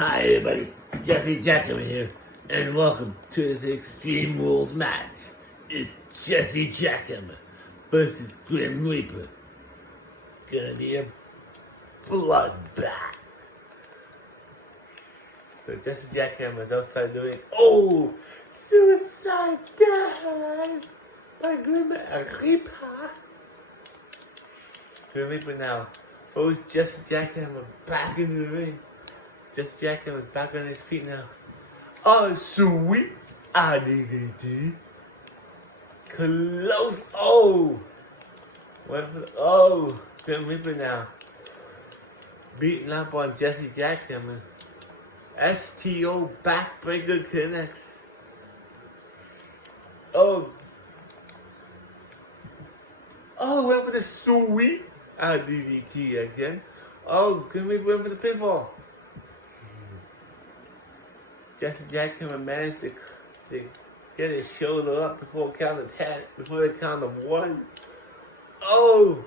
Hi everybody, Jackhammer here, and welcome to this Extreme Rules match. It's Jesse Jackhammer versus Grim Reaper. Gonna be a bloodbath. So Jesse Jackhammer is outside the ring. Oh! Suicide dive by Grim Reaper. Grim Reaper now. Oh, Jesse Jackhammer back into the ring. Jesse Jackhammer's back on his feet now. Oh, sweet IDDD. Close. Oh. Oh. Grim Reaper now. Beating up on Jesse Jackhammer. STO backbreaker connects. Oh. Oh, went for the sweet IDDT again. Oh, Grim Reaper went for the pinfall. Jesse Jackhammer managed to get his shoulder up before count of 10, before the count of 1. Oh!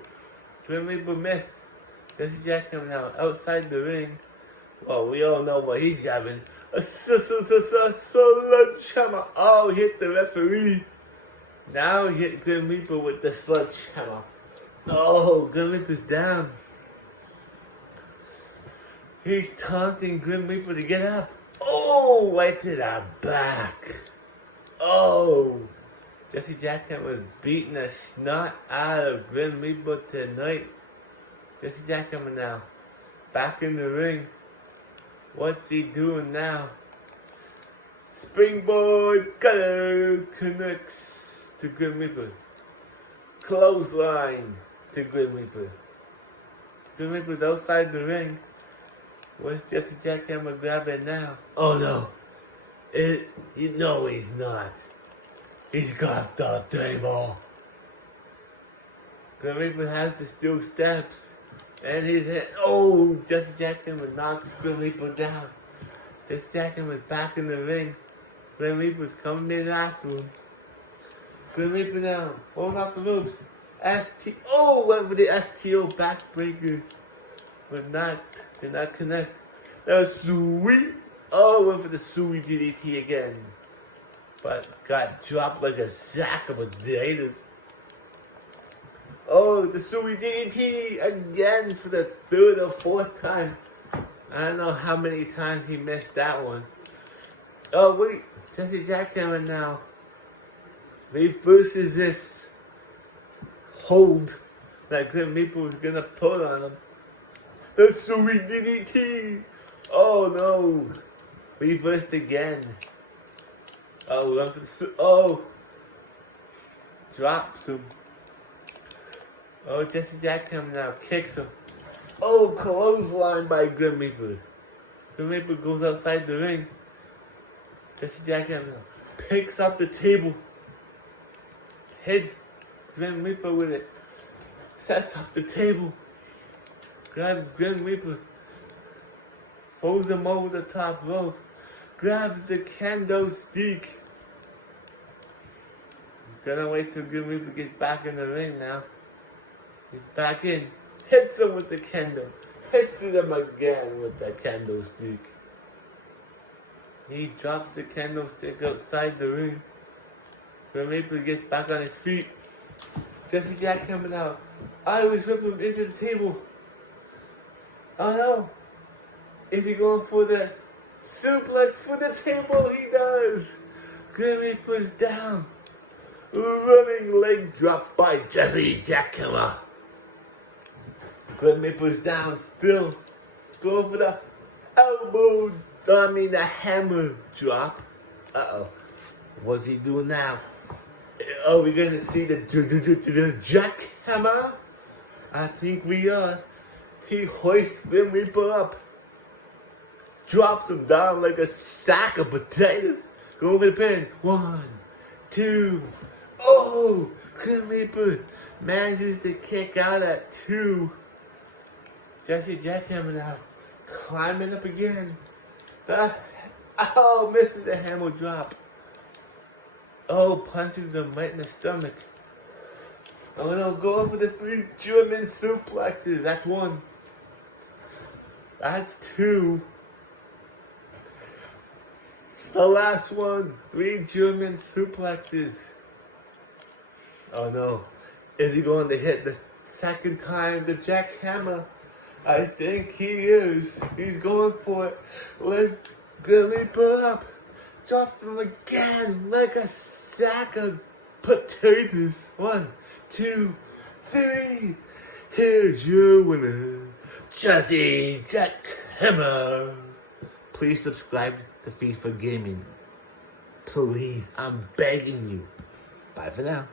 Grim Reaper missed. Jesse Jackhammer now outside the ring. Well, we all know what he's having. A sledgehammer. Oh, hit the referee. Now he hit Grim Reaper with the sledgehammer. Oh, Grim Reaper's down. He's taunting Grim Reaper to get up. Oh, right to the back. Oh, Jesse Jackhammer was beating the snot out of Grim Reaper tonight. Jesse Jackhammer now back in the ring. What's he doing now? Springboard cutter connects to Grim Reaper. Clothesline to Grim Reaper. Grim Reaper's outside the ring. What's Jesse Jackhammer grabbing now? Oh no. No, he's not. He's got the table. Grim Reaper has the steel steps. And he's hit. Oh, Jesse Jackhammer knocks Grim Reaper down. Jesse Jackhammer's back in the ring. Grim Reaper's coming in after him. Grim Reaper now. Holding off the ropes. Oh, went for the STO backbreaker. But did not connect. That was sweet. Oh, went for the sweet DDT again. But got dropped like a sack of potatoes. Oh, the sweet DDT again for the third or fourth time. I don't know how many times he missed that one. Oh, wait. Jesse Jackhammer now reverses this hold that Grim Reaper was going to put on him. The sweet DDT! Oh no! Reversed again. Oh, drops him. Oh, Jesse Jackhammer now kicks him. Oh, clothesline by Grim Reaper. Grim Reaper goes outside the ring. Jesse Jackhammer now picks up the table. Hits Grim Reaper with it. Sets up the table. Grabs Grim Reaper, throws him over the top rope, grabs the kendo stick. Gonna wait till Grim Reaper gets back in the ring now. He's back in, hits him with the kendo, hits him again with the kendo stick. He drops the kendo stick outside the ring. Grim Reaper gets back on his feet. Jesse Jackhammer now. I was ripping him into the table. Oh no! Is he going for the suplex for the table? He does! Grim Reaper's down. Running leg drop by Jesse Jackhammer. Grim Reaper's down still. Going for the the hammer drop. Uh-oh. What's he doing now? Are we going to see the Jackhammer? I think we are. He hoists Grim Reaper up. Drops him down like a sack of potatoes. Go over the pin. 1, 2. Oh! Grim Reaper manages to kick out at 2. Jesse Jackhammer now climbing up again. Misses the hammer drop. Oh, punches him right in the stomach. I'm gonna go for the 3 German suplexes. That's 1. That's 2. The last one. 3 German suplexes. Oh no. Is he going to hit the second time the jackhammer? I think he is. He's going for it. Let's leap her up. Drop him again like a sack of potatoes. 1, 2, 3. Here's your winner, Jesse Jackhammer. Please subscribe to FIFA Gaming. Please, I'm begging you. Bye for now.